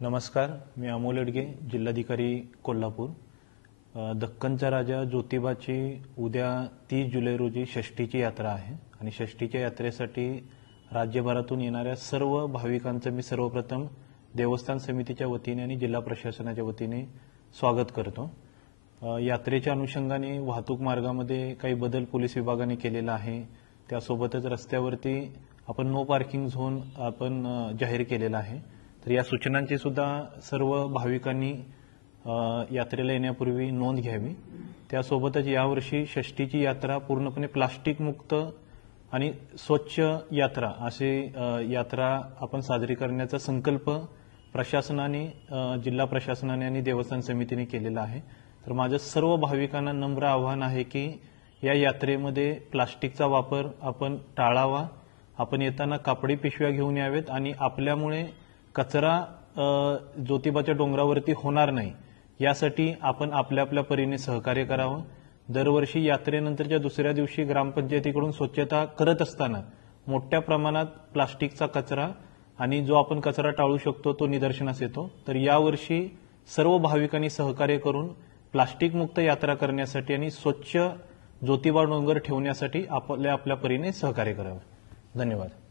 नमस्कार, मी अमोल अडगे, जिल्हाधिकारी कोल्हापूर। दक्खनचा राजा ज्योतिबाची उद्या 30 जुलै रोजी षष्ठीची यात्रा आहे आणि षष्ठीच्या यात्रेसाठी राज्यभरातून येणाऱ्या सर्व भाविकांचं मी सर्वप्रथम देवस्थान समितीच्या वतीने आणि जिल्हा प्रशासनाच्या वतीने स्वागत करतो। यात्रेच्या अनुषंगाने वाहतूक मार्गामध्ये काही बदल पोलीस विभागाने केलेला आहे। त्यासोबतच रस्त्यावरती आपण नो पार्किंग झोन आपण जाहीर केलेला आहे। तर या सूचनांची सुद्धा सर्व भाविकांनी यात्रेला येण्यापूर्वी नोंद घ्यावी। त्यासोबतच यावर्षी षष्ठीची यात्रा पूर्णपणे प्लास्टिक मुक्त आणि स्वच्छ यात्रा अशी यात्रा आपण साजरी करण्याचा संकल्प प्रशासनाने, जिल्हा प्रशासनाने आणि देवस्थान समितीने केलेला आहे। तर माझ्या सर्व भाविकांना नम्र आवाहन आहे की या यात्रेमध्ये प्लास्टिकचा वापर आपण टाळावा। आपण येताना कापडी पिशव्या घेऊन यावेत आणि आपल्यामुळे कचरा ज्योतिबाच्या डोंगरावरती होणार नाही यासाठी आपण आपल्या परीने सहकार्य करावं। दरवर्षी यात्रेनंतरच्या दुसऱ्या दिवशी ग्रामपंचायतीकडून स्वच्छता करत असताना मोठ्या प्रमाणात प्लास्टिकचा कचरा आणि जो आपण कचरा टाळू शकतो तो निदर्शनास येतो। तर यावर्षी सर्व भाविकांनी सहकार्य करून प्लास्टिक मुक्त यात्रा करण्यासाठी आणि स्वच्छ ज्योतिबा डोंगर ठेवण्यासाठी आपल्या परीने सहकार्य करावे। धन्यवाद।